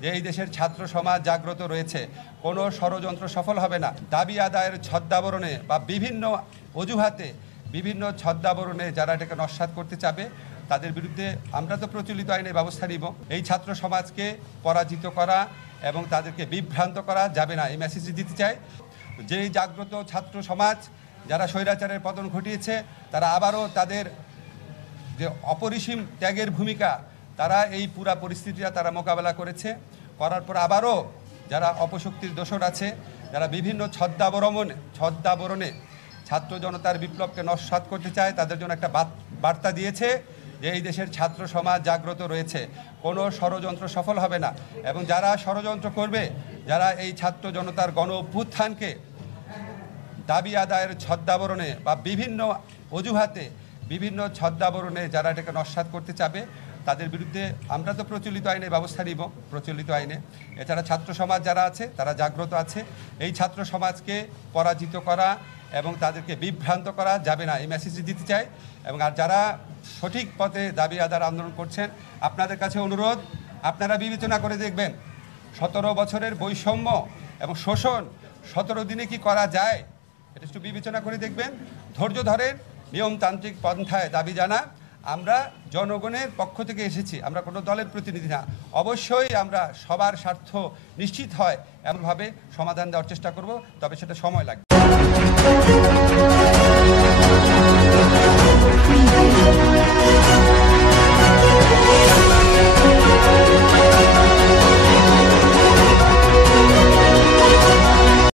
যে এই দেশের ছাত্র সমাজ জাগ্রত রয়েছে, কোনো ষড়যন্ত্র সফল হবে না। দাবি আদায়ের ছদ্মাবরণে বা বিভিন্ন অজুহাতে বিভিন্ন ছদ্মাবরণে যারা এটাকে নস্যাৎ করতে চাবে তাদের বিরুদ্ধে আমরা তো প্রচলিত আইনে ব্যবস্থা নিব। এই ছাত্র সমাজকে পরাজিত করা এবং তাদেরকে বিভ্রান্ত করা যাবে না, এই মেসেজ দিতে চাই। যেই জাগ্রত ছাত্র সমাজ যারা স্বৈরাচারের পতন ঘটিয়েছে তারা আবারও তাদের যে অপরিসীম ত্যাগের ভূমিকা, তারা এই পুরা পরিস্থিতিটা তারা মোকাবেলা করার পর আবারও যারা অপশক্তির দোসর আছে, যারা বিভিন্ন ছদ্মাবরণে ছাত্র জনতার বিপ্লবকে নস্যাৎ করতে চায়, তাদের জন্য একটা বার্তা দিয়েছে যে এই দেশের ছাত্র সমাজ জাগ্রত রয়েছে, কোনো ষড়যন্ত্র সফল হবে না। এবং যারা ষড়যন্ত্র করবে, যারা এই ছাত্র জনতার গণ অভ্যুত্থানকে দাবি আদায়ের ছদ্মাবরণে বা বিভিন্ন অজুহাতে বিভিন্ন ছদ্মাবরণে যারা এটাকে নস্যাৎ করতে চাবে তাদের বিরুদ্ধে আমরা তো প্রচলিত আইনে ব্যবস্থা নিব, প্রচলিত আইনে। এছাড়া ছাত্র সমাজ যারা আছে তারা জাগ্রত আছে, এই ছাত্র সমাজকে পরাজিত করা এবং তাদেরকে বিভ্রান্ত করা যাবে না, এই মেসেজ দিতে চাই। এবং আর যারা সঠিক পথে দাবি আদায়ের আন্দোলন করছেন, আপনাদের কাছে অনুরোধ, আপনারা বিবেচনা করে দেখবেন 17 বছরের বৈষম্য এবং শোষণ 17 দিনে কি করা যায়, এটা একটু বিবেচনা করে দেখবেন। ধৈর্য ধরেন, নিয়মতান্ত্রিক পন্থায় দাবি জানা। আমরা জনগণের পক্ষ থেকে এসেছি, আমরা কোনো দলের প্রতিনিধি না। অবশ্যই আমরা সবার স্বার্থ নিশ্চিত হয় এমনভাবে সমাধান দেওয়ার চেষ্টা করব, তবে সেটা সময় লাগবে।